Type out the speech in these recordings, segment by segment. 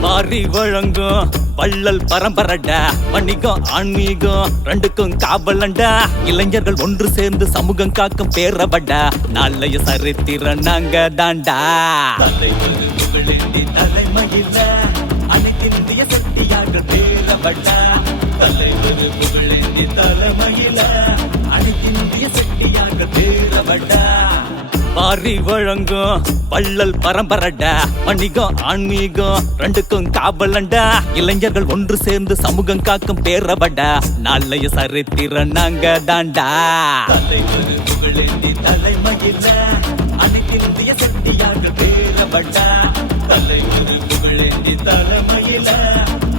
வாரி வழங்கும் வள்ளல் பரம்பரடா வணிகம் ஆன்மீகம் ரெண்டுக்கும் காவலண்டா. இளைஞர்கள் ஒன்று சேர்ந்து சமூகம் காக்கும் பேரபடா. நல்லைய சரித்திரம் நாங்க தாண்டா தலைவர் புகழேந்தி தலைமையில அனைத்திந்திய சக்தியாக பேரபடா தலைவர் புகழேந்தி தலைமையில வாரி வழங்கும் பள்ளல் பரம்பரடா வணிகம் ஆன்மீகம் ரெண்டுக்கும் காவலண்டா. இளைஞர்கள் ஒன்று சேர்ந்து சமூகம் காக்கும் பேரபடா. நாளைய சரித்திரம் நாங்க தாண்டா தலைவர் புகழேந்தி தலைமையில அனைத்திந்திய சக்தியாக பேரபடா. தலைவர் புகழேந்தி தலைமையில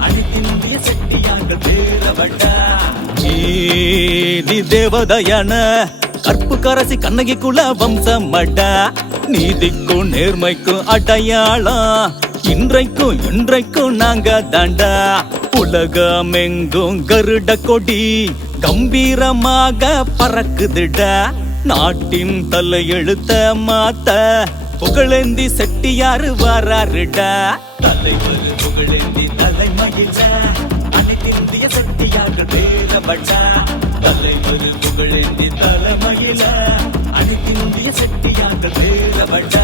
அனைத்திந்திய சக்தியாக பேரபடா. நீ தேவதயான கற்பு கரசி கண்ணகி குல வம்சமடா. நீதிக்கும் நேர்மைக்கும் அடையாளம் இன்றைக்கும் இன்றைக்கும் நாங்க தாண்டா. உலகமெங்கும் கருட கொடி கம்பீரமாக பறக்குதுடா. நாட்டின் தலையெழுத்த மாத்த புகழேந்தி செட்டியாரு வராருடா. தலைவர் புகழேந்தி தலைமையில அனைத்திந்திய சக்தியாக பேரபட்டா தலைவர் புகழேந்தி தலைமை தலைமையில அனைத்திந்திய சக்தியாக பேரபட்டா